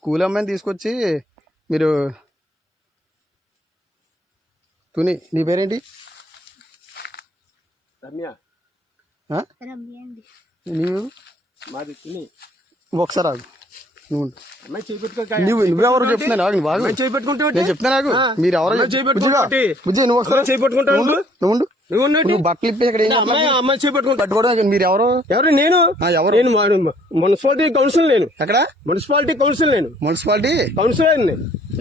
School అమ్మాయిని తీసుకొచ్చి మీరు తుని నీ పేరేంటి? రమ్య. నీవు? మాది తుని. ఒకసారి ఆగు. నువ్వెవరు చెప్తున్నాను ఆగు. బాగు నేను చెప్తాను ఆగు. మీరు ఎవరో బుజ్జి నువ్వు ఒకసారి నువ్వు బట్టలు ఇప్పి ఇక్కడ పట్టుకోవడం మీరు ఎవరు? నేను మున్సిపాలిటీ కౌన్సిల్. నేను ఎక్కడ మున్సిపాలిటీ కౌన్సిల్. నేను మున్సిపాలిటీ కౌన్సిలర్.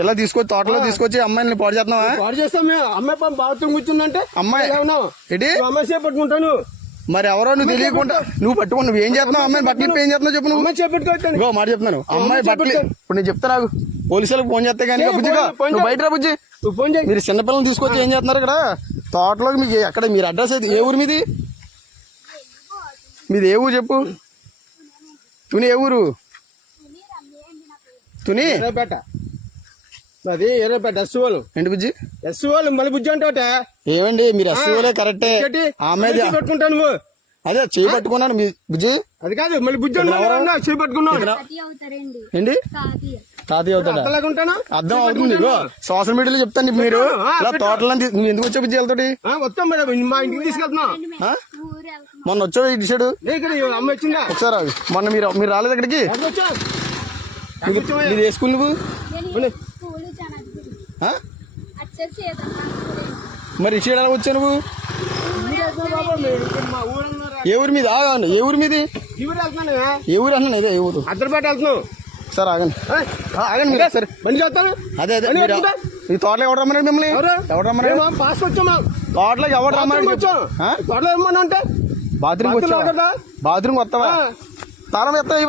ఇలా తీసుకొచ్చి తోటలో తీసుకొచ్చి అమ్మాయిని పాడు చేస్తున్నావా? పాడు చేస్తాం. అమ్మాయి బాత్రూమ్ కూర్చుందంటే అమ్మాయి ఏంటి అమ్మాయి చేపట్టుకుంటాను. మరి ఎవరో నువ్వు తెలియకుండా నువ్వు పట్టుకుని నువ్వు ఏం చేస్తున్నావు? అమ్మాయి బట్టలు ఏం చేస్తున్నావు చెప్పు. నువ్వు అమ్మాయి చేపట్టుకోవచ్చు. మాట చెప్తున్నాను. అమ్మాయి బట్టలు ఇప్పుడు నేను చెప్తాను నాకు పోలీసులకు ఫోన్ చేస్తే కానీ బుజ్జిగా నువ్వు బయట రా బుజ్జి. మీరు చిన్నపిల్లలు తీసుకొచ్చి ఏం చేస్తున్నారు ఇక్కడ తోటలోకి? మీకు ఎక్కడ మీరు అడ్రస్ అయితే ఏ ఊరు మీది? మీది ఏ ఊరు చెప్పు. తుని ఏ ఊరు? తుని అది ఎర్రపేట ఎస్సీఓలు. ఏంటి బుజ్జి? ఎస్సీఓలు మళ్ళీ బుజ్జి అంటే ఏమండి మీరు ఎస్సీఓలే కరెక్టే. ఆమె పట్టుకుంటాను నువ్వు అదే చేయి పట్టుకున్నాను మీ బుజ్జి. అది కాదు మళ్ళీ బుజ్జి చేయి పట్టుకున్నావు. ఏంటి తాతయ్య అవుతాడా? అర్థం అవుతుంది. సోషల్ మీడియాలో చెప్తాను. మీరు ఇలా తోటలో నువ్వు ఎందుకు వచ్చావు బుజ్జి వాళ్ళతోటి? వస్తాం మేడం మా ఇంటికి తీసుకెళ్తున్నావు. మొన్న వచ్చావు ఇటు సైడ్ అమ్మ వచ్చిందా ఒకసారి? మొన్న మీరు రాలేదు అక్కడికి? మీరు ఏ స్కూల్ నువ్వు? మరి ఇటు సైడ్ ఎలా వచ్చావు నువ్వు? ఏ ఊరి మీద? ఏ ఊరి మీది? ఏ ఊరు అన్నా ఇదే ఏ ఊరు? అద్దరిపేట వెళ్తున్నావు. సార్ ఆగండి ఆగండి మీరు సరే బండి చేస్తాను. అదే అదే ఈ తోటలో ఎవరు రమ్మన్నాడు మిమ్మల్ని? ఎవరు రమ్మన్నాడు? పాస్ వచ్చామా తోటలోకి ఎవరు రమ్మన్నాడు? తోటలో ఏమన్నా అంటే బాత్రూమ్ వచ్చావా? బాత్రూమ్ వస్తావా? తాళం ఎత్తావా?